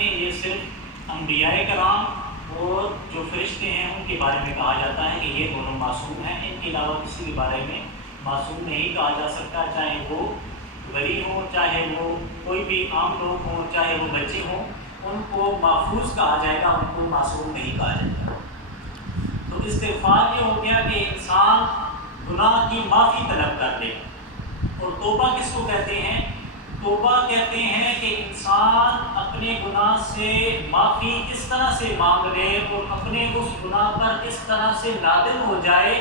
رکھیں، یہ صرف انبیاء کرام اور جو فرشتے ہیں ان کے بارے میں کہا جاتا ہے کہ یہ دونوں معصوم ہیں، ان کے علاوہ کسی کے بارے میں معصوم نہیں کہا جا سکتا، چاہے وہ ولی ہوں، چاہے وہ کوئی بھی عام لوگ ہوں، چاہے وہ بچے ہوں، ان کو محفوظ کہا جائے گا، ان کو معصوم نہیں کہا جائے گا۔ تو استغفار یہ ہو گیا کہ انسان گناہ کی معافی طلب کر لے، اور توبہ کس کو کہتے ہیں؟ توبہ کہتے ہیں کہ انسان اپنے گناہ سے معافی اس طرح سے مانگ لے اور اپنے اس گناہ پر اس طرح سے نادم ہو جائے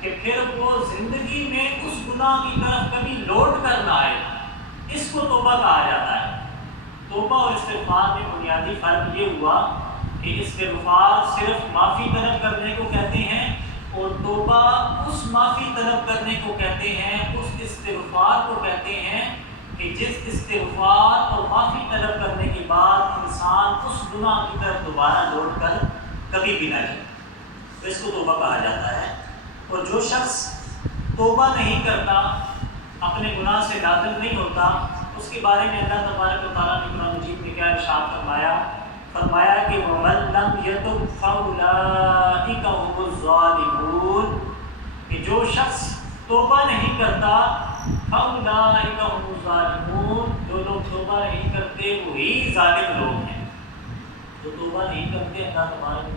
کہ پھر وہ زندگی میں اس گناہ کی طرف کبھی لوٹ کر نہ آئے، اس کو توبہ کہا جاتا ہے۔ توبہ اور استغفار میں بنیادی فرق یہ ہوا کہ استغفار صرف معافی طلب کرنے کو کہتے ہیں، اور توبہ اس معافی طلب کرنے کو کہتے ہیں، اس استغفار کو کہتے ہیں کہ جس استغفار اور معافی طلب کرنے کے بعد انسان اس گناہ کی طرف دوبارہ لوٹ کر کبھی بھی نہ جائے، تو اس کو توبہ کہا جاتا ہے۔ اور جو شخص توبہ نہیں کرتا، اپنے گناہ سے نادم نہیں ہوتا، اس کے بارے میں اللہ تبارک و تعالیٰ نے قرآن مجید میں کیا ارشاد فرمایا کہ وَمَن لَّمْ يَتُبْ فَأُولَٰئِكَ هُمُ الظَّالِمُونَ، کہ جو شخص توبہ نہیں کرتا، فَأُولَٰئِكَ هُمُ الظَّالِمُونَ، جو لوگ توبہ نہیں کرتے وہی ظالم لوگ ہیں۔ جو توبہ نہیں کرتے، اللہ تبارک و